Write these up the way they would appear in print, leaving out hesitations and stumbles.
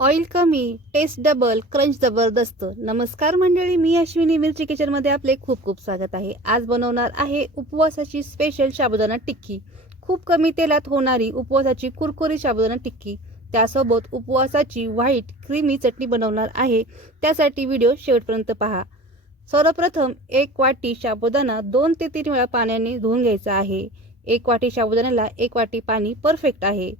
Oil कमी, taste double, crunch जबरदस्त. नमस्कार मंडळी, मी अश्विनी मिरची किचनमध्ये आपले खूप खूप स्वागत आहे. आज बनवणार आहे उपवासाची स्पेशल साबुदाणा टिक्की. खूप कमी तेलात होणारी उपवासाची कुरकुरी साबुदाणा टिक्की. त्यासोबत उपवासाची व्हाईट क्रीमी चटणी बनवणार आहे. त्यासाठी व्हिडिओ शेवटपर्यंत पहा. सर्वप्रथम 1 वाटी साबुदाणा 2 ते 3 वेळा पाण्याने धुवून घ्यायचा आहे. 1 वाटी साबुदाण्याला 1 वाटी पाणी परफेक्ट आहे.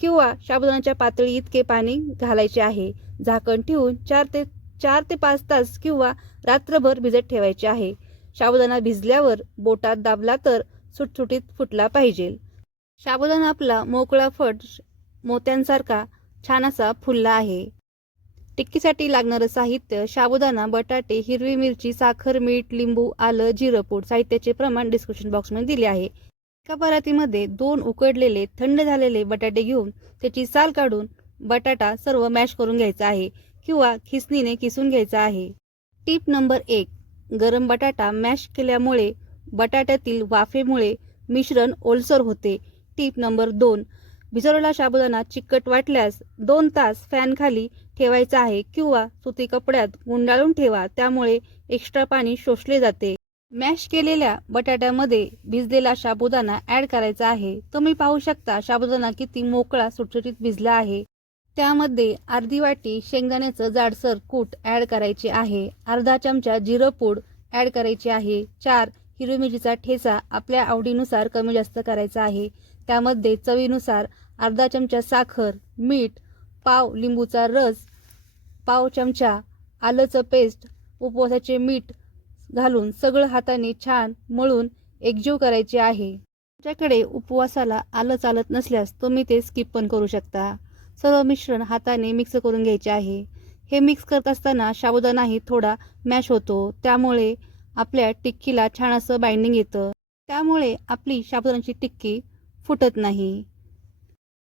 किंवा साबुदाण्याच्या पातळी इतके पाणी घालायचे आहे. झाकण ठेवून 4 ते 5 तास किंवा रात्रभर भिजत ठेवायचे आहे. साबुदाणा भिजल्यावर बोटात दाबला तर सुटसुटीत फुटला पाहिजे. साबुदाणा आपला मोकळा फट मोत्यांसारखा छान असा फुलला आहे. टिक्कीसाठी लागणारं साहित्य: साबुदाणा, बटाटे, हिरवी मिरची, साखर, मीठ, लिंबू, आलं, जिरपूड. साहित्याचे प्रमाण डिस्क्रिप्शन बॉक्समध्ये दिले आहे. एका परातीमध्ये 2 उकडलेले थंड झालेले बटाटे घेऊन त्याची साल काढून बटाटा सर्व मॅश करून घ्यायचा आहे किंवा खिसणीने किसून घ्यायचा आहे. टिप नंबर 1: गरम बटाटा मॅश केल्यामुळे बटाट्यातील वाफेमुळे मिश्रण ओलसर होते. टिप नंबर 2: भिजवलेला साबुदाणा चिकट वाटल्यास 2 तास फॅन खाली ठेवायचा आहे किंवा सुती कपड्यात गुंडाळून ठेवा, त्यामुळे एक्स्ट्रा पाणी शोषले जाते. मॅश केलेल्या बटाट्यामध्ये भिजलेला साबुदाणा ॲड करायचा आहे. तुम्ही पाहू शकता साबुदाणा किती मोकळा सुटसुटीत भिजला आहे. त्यामध्ये अर्धी वाटी शेंगदाण्याचं जाडसर कूट ॲड करायचे आहे. अर्धा चमचा जिरपूड ॲड करायची आहे. 4 हिरवी मिरचीचा ठेचा आपल्या आवडीनुसार कमी जास्त करायचा आहे. त्यामध्ये चवीनुसार अर्धा चमचा साखर, मीठ, पाव लिंबूचा रस, पाव चमचा आलंचं पेस्ट, उपवासाचे मीठ घालून सगळं हाताने छान मळून एकजीव करायचे आहे. तुमच्याकडे उपवासाला आलं चालत नसल्यास तुम्ही ते स्किप पण करू शकता. सर्व मिश्रण हाताने मिक्स करून घ्यायचे आहे. हे मिक्स करत असताना साबुदाणाही थोडा मॅश होतो, त्यामुळे आपल्या टिक्कीला छान असं बाइंडिंग येतं. त्यामुळे आपली साबुदाण्याची टिक्की फुटत नाही.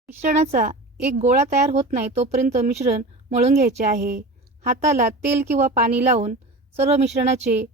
मिश्रणाचा एक गोळा तयार होत नाही तोपर्यंत मिश्रण मळून घ्यायचे आहे. हाताला तेल किंवा पाणी लावून सर्व मिश्रणाचे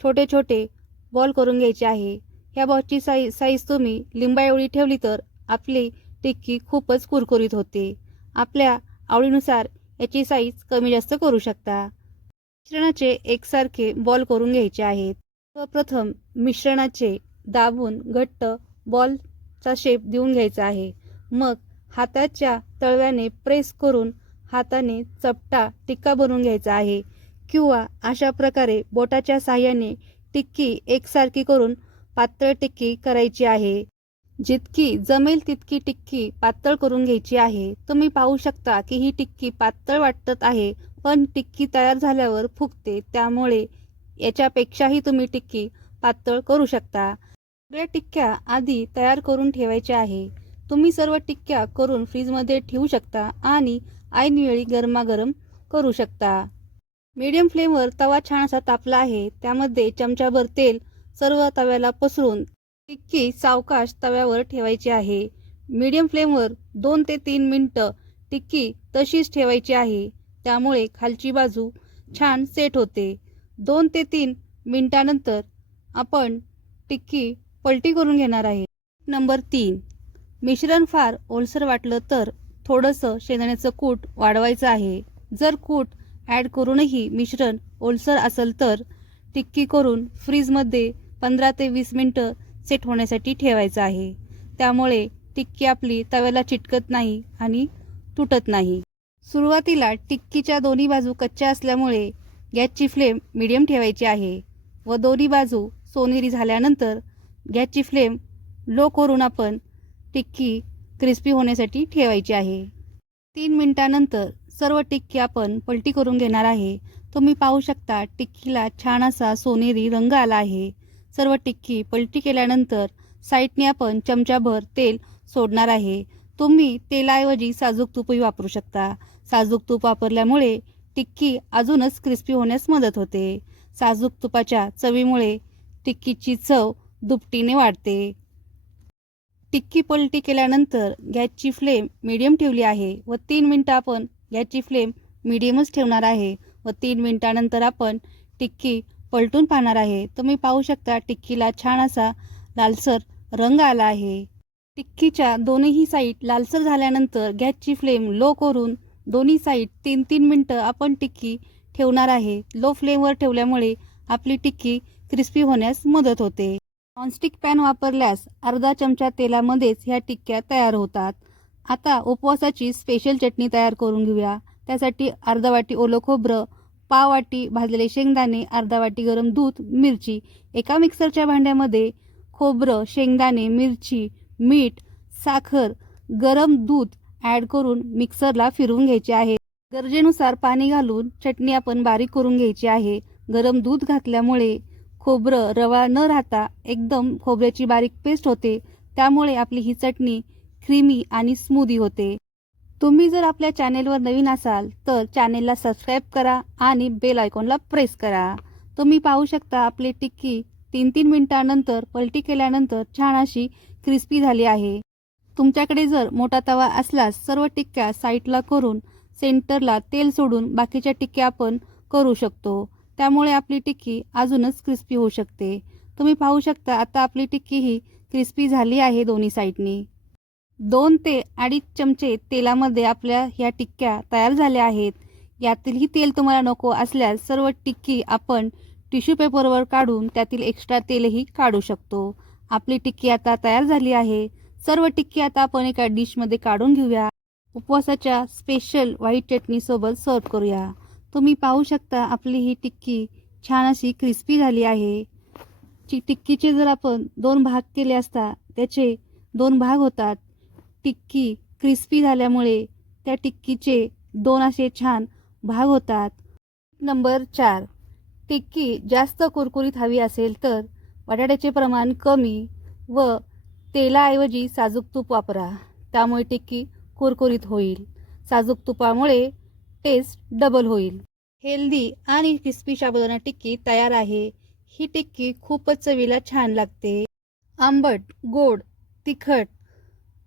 छोटे छोटे बॉल करून घ्यायचे आहे. ह्या बॉलची साईज तुम्ही लिंबा एवढी ठेवली तर आपली टिक्की खूपच कुरकुरीत होते. आपल्या आवडीनुसार याची साईज कमी जास्त करू शकता. मिश्रणाचे एकसारखे बॉल करून घ्यायचे आहेत. सर्वप्रथम मिश्रणाचे दाबून घट्ट बॉलचा शेप देऊन घ्यायचा आहे. मग हाताच्या तळव्याने प्रेस करून हाताने चपटा टिक्का बनवून घ्यायचा आहे किंवा अशा प्रकारे बोटाच्या साहाय्याने टिक्की एकसारखी करून पातळ टिक्की करायची आहे. जितकी जमेल तितकी टिक्की पातळ करून घ्यायची आहे. तुम्ही पाहू शकता की ही टिक्की पातळ वाटत आहे, पण टिक्की तयार झाल्यावर फुगते, त्यामुळे याच्यापेक्षाही तुम्ही टिक्की पातळ करू शकता. सगळ्या टिक्क्या आधी तयार करून ठेवायच्या आहे. तुम्ही सर्व टिक्क्या करून फ्रीजमध्ये ठेवू शकता आणि ऐनवेळी गरमागरम करू शकता. मीडियम फ्लेमवर तवा छान असा तापला आहे. त्यामध्ये चमचाभर तेल सर्व तव्याला पसरून टिक्की सावकाश तव्यावर ठेवायची आहे. मीडियम फ्लेमवर 2 ते 3 मिनिटं टिक्की तशीच ठेवायची आहे, त्यामुळे खालची बाजू छान सेट होते. 2 ते 3 मिनिटानंतर आपण टिक्की पलटी करून घेणार आहे. नंबर 3: मिश्रण फार ओलसर वाटलं तर थोडंसं शेंगदाण्याचं कूट वाढवायचं आहे. जर कूट ॲड करूनही मिश्रण ओलसर असेल तर टिक्की करून फ्रीजमध्ये 15 ते 20 मिनिटं सेट होण्यासाठी ठेवायचं आहे. त्यामुळे टिक्की आपली तव्याला चिटकत नाही आणि तुटत नाही. सुरुवातीला टिक्कीच्या दोन्ही बाजू कच्च्या असल्यामुळे गॅसची फ्लेम मीडियम ठेवायची आहे व दोन्ही बाजू सोनेरी झाल्यानंतर गॅसची फ्लेम लो करून आपण टिक्की क्रिस्पी होण्यासाठी ठेवायची आहे. 3 मिनिटानंतर सर्व टिक्की आपण पलटी करून घेणार आहे. तुम्ही पाहू शकता टिक्कीला छान असा सोनेरी रंग आला आहे. सर्व टिक्की पलटी केल्यानंतर साईडने आपण चमचाभर तेल सोडणार आहे. तुम्ही तेलाऐवजी साजूक तूपही वापरू शकता. साजूक तूप वापरल्यामुळे टिक्की अजूनच क्रिस्पी होण्यास मदत होते. साजूक तुपाच्या चवीमुळे टिक्कीची चव दुपटीने वाढते. टिक्की पलटी केल्यानंतर गॅसची फ्लेम मीडियम ठेवली आहे व 3 मिनिटं आपण गॅसची फ्लेम मीडियमच ठेवणार आहे व 3 मिनिटानंतर आपण टिक्की पलटून पाहणार आहे. तुम्ही पाहू शकता टिक्कीला छान असा लालसर रंग आला आहे. टिक्कीच्या दोन्ही साईड लालसर झाल्यानंतर गॅसची फ्लेम लो करून दोन्ही साईड 3-3 मिनटं आपण टिक्की ठेवणार आहे. लो फ्लेमवर ठेवल्यामुळे आपली टिक्की क्रिस्पी होण्यास मदत होते. नॉनस्टिक पॅन वापरल्यास अर्धा चमचा तेलामध्येच ह्या टिक्क्या तयार होतात. आता उपवासाची स्पेशल चटणी तयार करून घेऊया. त्यासाठी अर्धा वाटी ओलं खोबरं, पाव वाटी भाजलेले शेंगदाणे, अर्धा वाटी गरम दूध, मिरची. एका मिक्सरच्या भांड्यामध्ये खोबरं, शेंगदाणे, मिरची, मीठ, साखर, गरम दूध ॲड करून मिक्सरला फिरवून घ्यायचे आहे. गरजेनुसार पाणी घालून चटणी आपण बारीक करून घ्यायची आहे. गरम दूध घातल्यामुळे खोबरं रवा न राहता एकदम खोबऱ्याची बारीक पेस्ट होते. त्यामुळे आपली ही चटणी क्रीमी आणि स्मूदी होते. तुम्ही जर आपल्या चॅनेलवर नवीन असाल तर चॅनेलला सबस्क्राईब करा आणि बेल आयकॉनला प्रेस करा. तुम्ही पाहू शकता आपली टिक्की 3-3 मिनिटांनंतर पलटी केल्यानंतर छान अशी क्रिस्पी झाली आहे. तुमच्याकडे जर मोठा तवा असल्यास सर्व टिक्क्या साईडला करून सेंटरला तेल सोडून बाकीच्या टिक्क्या आपण करू शकतो. त्यामुळे आपली टिक्की अजूनच क्रिस्पी होऊ शकते. तुम्ही पाहू शकता आता आपली टिक्की ही क्रिस्पी झाली आहे दोन्ही साईडनी. 2 ते 2.5 चमचे तेलामध्ये आपल्या ह्या टिक्क्या तयार झाल्या आहेत. यातीलही तेल तुम्हाला नको असल्यास सर्व टिक्की आपण टिश्यू पेपरवर काढून त्यातील एक्स्ट्रा तेलही काढू शकतो. आपली टिक्की आता तयार झाली आहे. सर्व टिक्की आता आपण एका डिशमध्ये काढून घेऊया. उपवासाच्या स्पेशल व्हाईट चटणीसोबत सर्व करूया. तुम्ही पाहू शकता आपली ही टिक्की छान अशी क्रिस्पी झाली आहे. टिक्कीचे जर आपण 2 भाग केले असता त्याचे 2 भाग होतात. टिक्की क्रिस्पी झाल्यामुळे त्या टिक्कीचे 2 असे छान भाग होतात. नंबर 4, टिक्की जास्त कुरकुरीत हवी असेल तर बटाट्याचे प्रमाण कमी व तेलाऐवजी साजूक तूप वापरा. त्यामुळे टिक्की कुरकुरीत होईल. साजूक तुपामुळे टेस्ट डबल होईल. हेल्दी आणि क्रिस्पी साबुदाणा टिक्की तयार आहे. ही टिक्की खूपच चवीला छान लागते. आंबट, गोड, तिखट,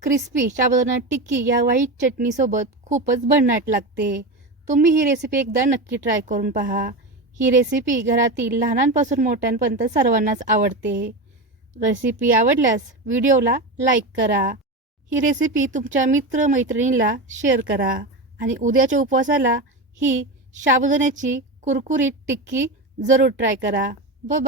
क्रिस्पी साबुदाणा टिक्की या व्हाईट चटणीसोबत खूपच भन्नाट लागते. तुम्ही ही रेसिपी एकदा नक्की ट्राय करून पहा. ही रेसिपी घरातील लहानांपासून मोठ्यांपर्यंत सर्वांनाच आवडते. रेसिपी आवडल्यास व्हिडिओला लाईक करा. ही रेसिपी तुमच्या मित्र-मैत्रिणींना शेअर करा आणि उद्याच्या उपवासाला ही साबुदाण्याची कुरकुरीत टिक्की जरूर ट्राय करा. बाय.